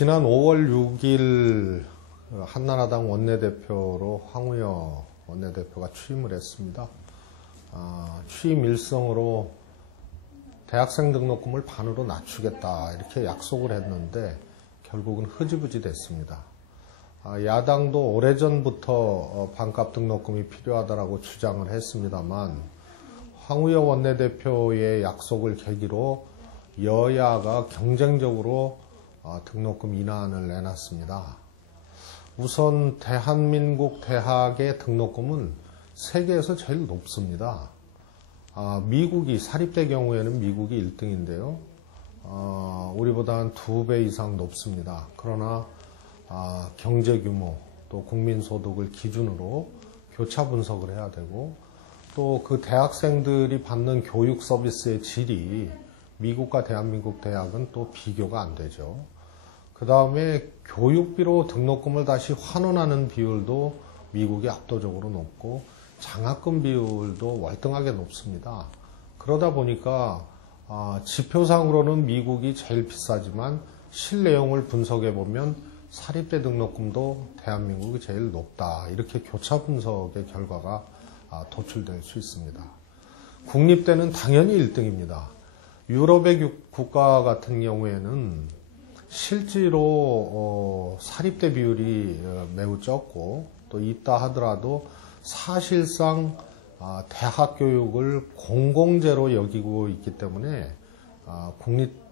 지난 5월 6일 한나라당 원내대표로 황우여 원내대표가 취임을 했습니다. 취임 일성으로 대학생 등록금을 반으로 낮추겠다 이렇게 약속을 했는데 결국은 흐지부지 됐습니다. 야당도 오래전부터 반값 등록금이 필요하다고 주장을 했습니다만 황우여 원내대표의 약속을 계기로 여야가 경쟁적으로 등록금 인하안을 내놨습니다. 우선 대한민국 대학의 등록금은 세계에서 제일 높습니다. 미국이 사립대 경우에는 미국이 1등인데요. 우리보다 한 2배 이상 높습니다. 그러나 경제 규모 또 국민 소득을 기준으로 교차 분석을 해야 되고 또 그 대학생들이 받는 교육 서비스의 질이 미국과 대한민국 대학은 또 비교가 안 되죠. 그 다음에 교육비로 등록금을 다시 환원하는 비율도 미국이 압도적으로 높고 장학금 비율도 월등하게 높습니다. 그러다 보니까 지표상으로는 미국이 제일 비싸지만 실내용을 분석해 보면 사립대 등록금도 대한민국이 제일 높다. 이렇게 교차 분석의 결과가 도출될 수 있습니다. 국립대는 당연히 1등입니다. 유럽의 국가 같은 경우에는 실제로 사립대 비율이 매우 적고 또 있다 하더라도 사실상 대학 교육을 공공재로 여기고 있기 때문에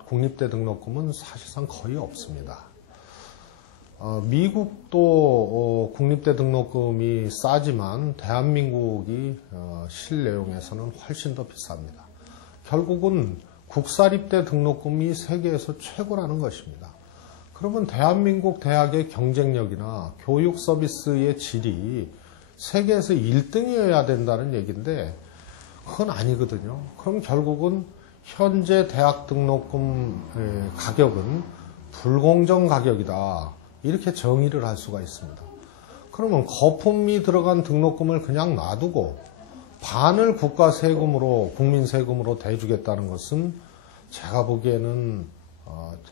국립대 등록금은 사실상 거의 없습니다. 미국도 국립대 등록금이 싸지만 대한민국이 실내용에서는 훨씬 더 비쌉니다. 결국은 국사립대 등록금이 세계에서 최고라는 것입니다. 그러면 대한민국 대학의 경쟁력이나 교육 서비스의 질이 세계에서 1등이어야 된다는 얘기인데 그건 아니거든요. 그럼 결국은 현재 대학 등록금 가격은 불공정 가격이다. 이렇게 정의를 할 수가 있습니다. 그러면 거품이 들어간 등록금을 그냥 놔두고 반을 국가 세금으로, 국민 세금으로 대주겠다는 것은 제가 보기에는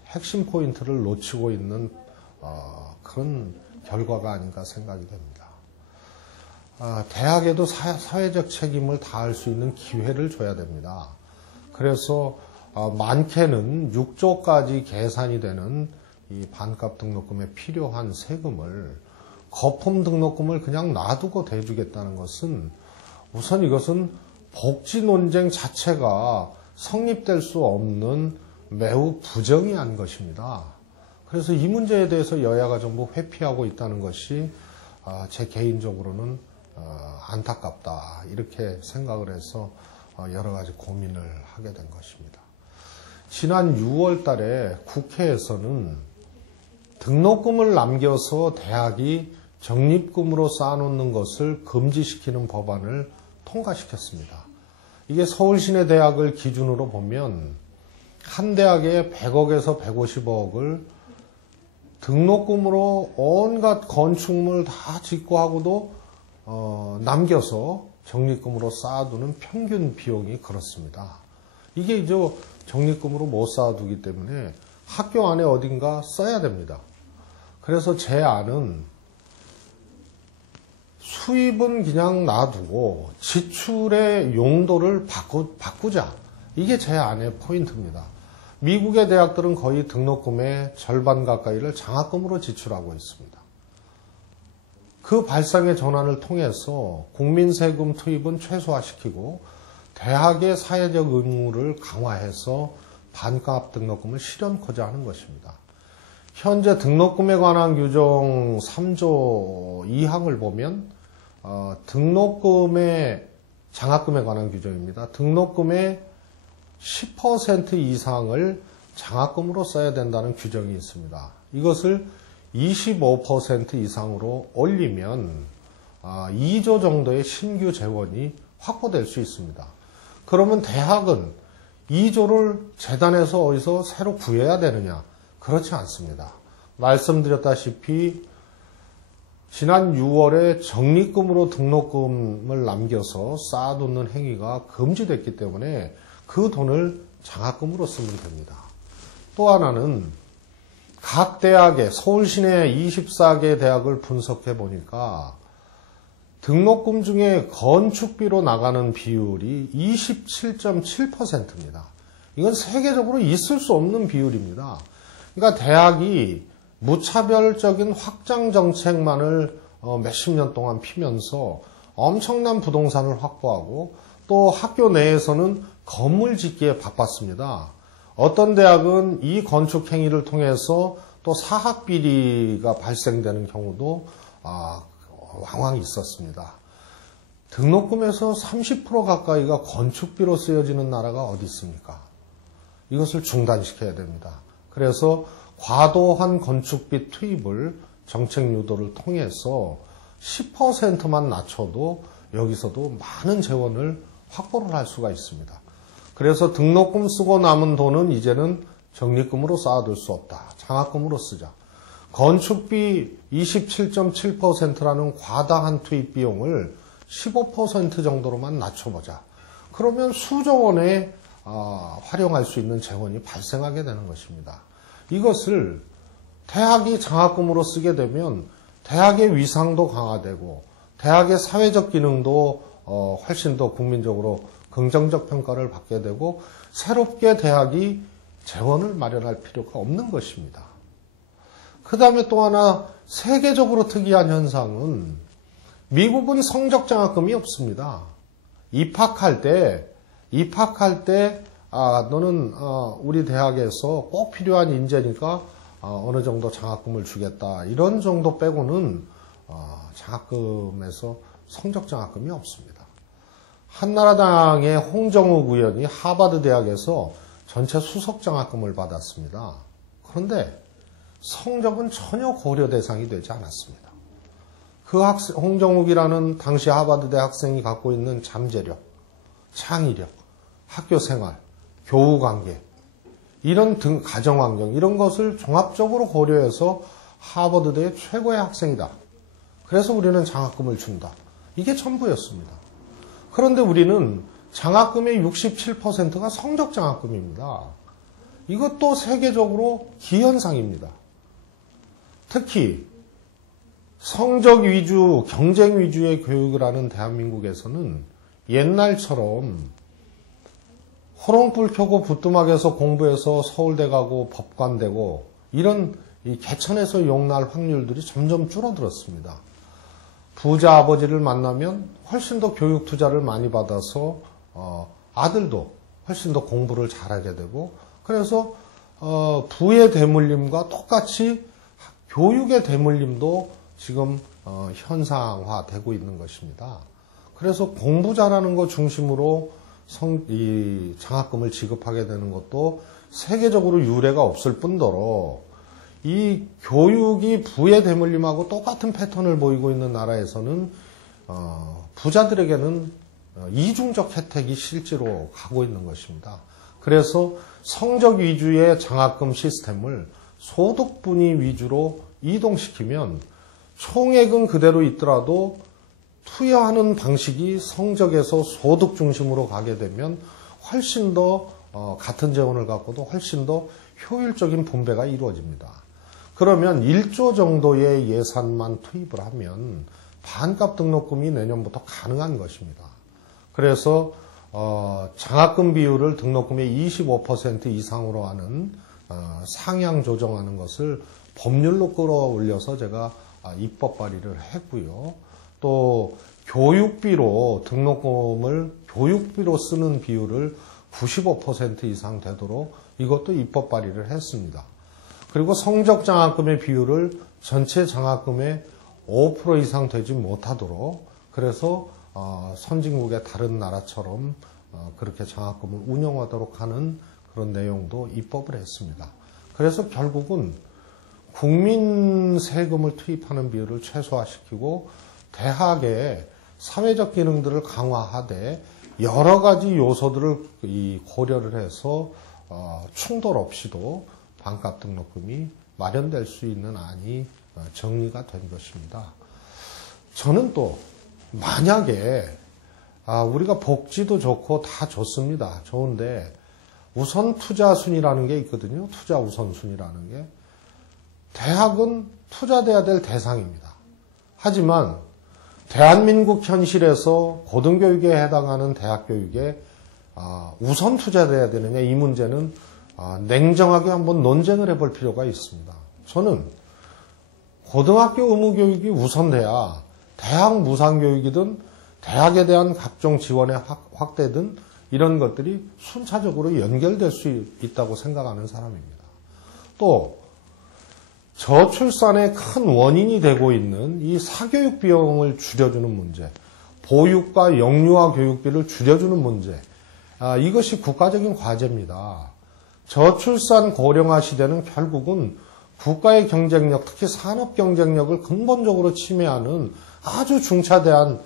핵심 포인트를 놓치고 있는 그런 결과가 아닌가 생각이 됩니다. 대학에도 사회적 책임을 다할 수 있는 기회를 줘야 됩니다. 그래서 많게는 6조까지 계산이 되는 이 반값 등록금에 필요한 세금을 거품 등록금을 그냥 놔두고 대주겠다는 것은 우선 이것은 복지 논쟁 자체가 성립될 수 없는 매우 부정의한 것입니다. 그래서 이 문제에 대해서 여야가 전부 회피하고 있다는 것이 제 개인적으로는 안타깝다 이렇게 생각을 해서 여러 가지 고민을 하게 된 것입니다. 지난 6월 달에 국회에서는 등록금을 남겨서 대학이 적립금으로 쌓아놓는 것을 금지시키는 법안을 통과시켰습니다. 이게 서울시내 대학을 기준으로 보면 한 대학에 100억에서 150억을 등록금으로 온갖 건축물 다 짓고 하고도 남겨서 적립금으로 쌓아두는 평균 비용이 그렇습니다. 이게 이제 적립금으로 못 쌓아두기 때문에 학교 안에 어딘가 써야 됩니다. 그래서 제 안은 수입은 그냥 놔두고 지출의 용도를 바꾸자. 이게 제 안의 포인트입니다. 미국의 대학들은 거의 등록금의 절반 가까이를 장학금으로 지출하고 있습니다. 그 발상의 전환을 통해서 국민 세금 투입은 최소화시키고 대학의 사회적 의무를 강화해서 반값 등록금을 실현코자 하는 것입니다. 현재 등록금에 관한 규정 3조 2항을 보면 등록금의 장학금에 관한 규정입니다. 등록금의 10% 이상을 장학금으로 써야 된다는 규정이 있습니다. 이것을 25% 이상으로 올리면 2조 정도의 신규 재원이 확보될 수 있습니다. 그러면 대학은 2조를 재단에서 어디서 새로 구해야 되느냐? 그렇지 않습니다. 말씀드렸다시피 지난 6월에 적립금으로 등록금을 남겨서 쌓아두는 행위가 금지됐기 때문에 그 돈을 장학금으로 쓰면 됩니다. 또 하나는 각 대학의 서울 시내 24개 대학을 분석해 보니까 등록금 중에 건축비로 나가는 비율이 27.7%입니다. 이건 세계적으로 있을 수 없는 비율입니다. 그러니까 대학이 무차별적인 확장 정책만을 몇십 년 동안 피면서 엄청난 부동산을 확보하고 또 학교 내에서는 건물 짓기에 바빴습니다. 어떤 대학은 이 건축 행위를 통해서 또 사학 비리가 발생되는 경우도 왕왕 있었습니다. 등록금에서 30% 가까이가 건축비로 쓰여지는 나라가 어디 있습니까? 이것을 중단시켜야 됩니다. 그래서 과도한 건축비 투입을 정책 유도를 통해서 10%만 낮춰도 여기서도 많은 재원을 확보를 할 수가 있습니다. 그래서 등록금 쓰고 남은 돈은 이제는 적립금으로 쌓아둘 수 없다. 장학금으로 쓰자. 건축비 27.7%라는 과다한 투입 비용을 15% 정도로만 낮춰보자. 그러면 수조 원에 활용할 수 있는 재원이 발생하게 되는 것입니다. 이것을 대학이 장학금으로 쓰게 되면 대학의 위상도 강화되고 대학의 사회적 기능도 훨씬 더 국민적으로 긍정적 평가를 받게 되고 새롭게 대학이 재원을 마련할 필요가 없는 것입니다. 그 다음에 또 하나 세계적으로 특이한 현상은 미국은 성적 장학금이 없습니다. 입학할 때 너는 우리 대학에서 꼭 필요한 인재니까 어느 정도 장학금을 주겠다. 이런 정도 빼고는 장학금에서 성적 장학금이 없습니다. 한나라당의 홍정욱 의원이 하버드 대학에서 전체 수석 장학금을 받았습니다. 그런데 성적은 전혀 고려 대상이 되지 않았습니다. 그 홍정욱이라는 당시 하버드대 학생이 갖고 있는 잠재력, 창의력, 학교 생활, 교우 관계, 이런 등 가정 환경 이런 것을 종합적으로 고려해서 하버드대의 최고의 학생이다. 그래서 우리는 장학금을 준다. 이게 전부였습니다. 그런데 우리는 장학금의 67%가 성적 장학금입니다. 이것도 세계적으로 기현상입니다. 특히 성적 위주, 경쟁 위주의 교육을 하는 대한민국에서는 옛날처럼 호롱불 켜고 부뚜막에서 공부해서 서울대 가고 법관 되고 이런 이 개천에서 용날 확률들이 점점 줄어들었습니다. 부자 아버지를 만나면 훨씬 더 교육 투자를 많이 받아서 아들도 훨씬 더 공부를 잘하게 되고 그래서 부의 대물림과 똑같이 교육의 대물림도 지금 현상화되고 있는 것입니다. 그래서 공부 잘하는 것 중심으로 이 장학금을 지급하게 되는 것도 세계적으로 유례가 없을 뿐더러 이 교육이 부의 대물림하고 똑같은 패턴을 보이고 있는 나라에서는 부자들에게는 이중적 혜택이 실제로 가고 있는 것입니다. 그래서 성적 위주의 장학금 시스템을 소득 분위 위주로 이동시키면 총액은 그대로 있더라도 투여하는 방식이 성적에서 소득 중심으로 가게 되면 훨씬 더 같은 재원을 갖고도 훨씬 더 효율적인 분배가 이루어집니다. 그러면 1조 정도의 예산만 투입을 하면 반값 등록금이 내년부터 가능한 것입니다. 그래서 장학금 비율을 등록금의 25% 이상으로 하는 상향 조정하는 것을 법률로 끌어올려서 제가 입법 발의를 했고요. 또 교육비로 등록금을 교육비로 쓰는 비율을 95% 이상 되도록 이것도 입법 발의를 했습니다. 그리고 성적 장학금의 비율을 전체 장학금의 5% 이상 되지 못하도록 그래서 선진국의 다른 나라처럼 그렇게 장학금을 운영하도록 하는 그런 내용도 입법을 했습니다. 그래서 결국은 국민 세금을 투입하는 비율을 최소화시키고 대학의 사회적 기능들을 강화하되 여러 가지 요소들을 고려를 해서 충돌 없이도 반값 등록금이 마련될 수 있는 안이 정리가 된 것입니다. 저는 또 만약에 우리가 복지도 좋고 다 좋습니다. 좋은데 우선 투자 순위라는 게 있거든요. 투자 우선순위라는 게. 대학은 투자돼야 될 대상입니다. 하지만 대한민국 현실에서 고등교육에 해당하는 대학 교육에 우선 투자돼야 되느냐, 이 문제는 냉정하게 한번 논쟁을 해볼 필요가 있습니다. 저는 고등학교 의무교육이 우선돼야 대학 무상교육이든 대학에 대한 각종 지원의 확대든 이런 것들이 순차적으로 연결될 수 있다고 생각하는 사람입니다. 또 저출산의 큰 원인이 되고 있는 이 사교육 비용을 줄여주는 문제, 보육과 영유아 교육비를 줄여주는 문제, 이것이 국가적인 과제입니다. 저출산 고령화 시대는 결국은 국가의 경쟁력, 특히 산업 경쟁력을 근본적으로 침해하는 아주 중차대한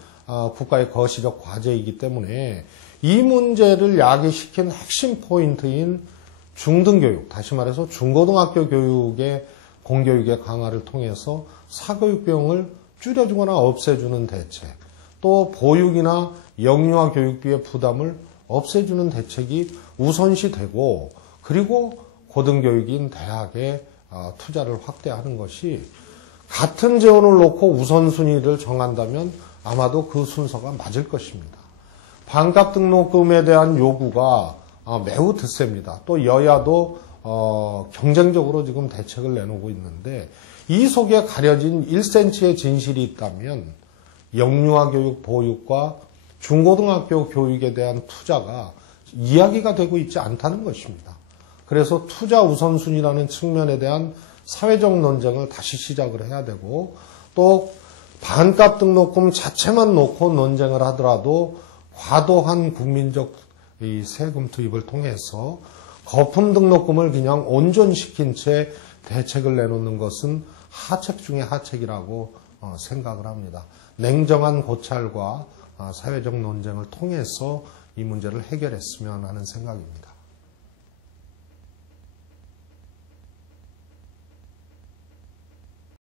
국가의 거시적 과제이기 때문에 이 문제를 야기시킨 핵심 포인트인 중등교육, 다시 말해서 중고등학교 교육의 공교육의 강화를 통해서 사교육 비용을 줄여주거나 없애주는 대책, 또 보육이나 영유아 교육비의 부담을 없애주는 대책이 우선시 되고, 그리고 고등교육인 대학에 투자를 확대하는 것이, 같은 재원을 놓고 우선순위를 정한다면 아마도 그 순서가 맞을 것입니다. 반값 등록금에 대한 요구가 매우 드셉니다. 또 여야도 경쟁적으로 지금 대책을 내놓고 있는데, 이 속에 가려진 1cm의 진실이 있다면 영유아 교육 보육과 중고등학교 교육에 대한 투자가 이야기가 되고 있지 않다는 것입니다. 그래서 투자 우선순위라는 측면에 대한 사회적 논쟁을 다시 시작을 해야 되고, 또 반값 등록금 자체만 놓고 논쟁을 하더라도 과도한 국민적 이 세금 투입을 통해서 거품 등록금을 그냥 온전시킨 채 대책을 내놓는 것은 하책 중의 하책이라고 생각을 합니다. 냉정한 고찰과 사회적 논쟁을 통해서 이 문제를 해결했으면 하는 생각입니다.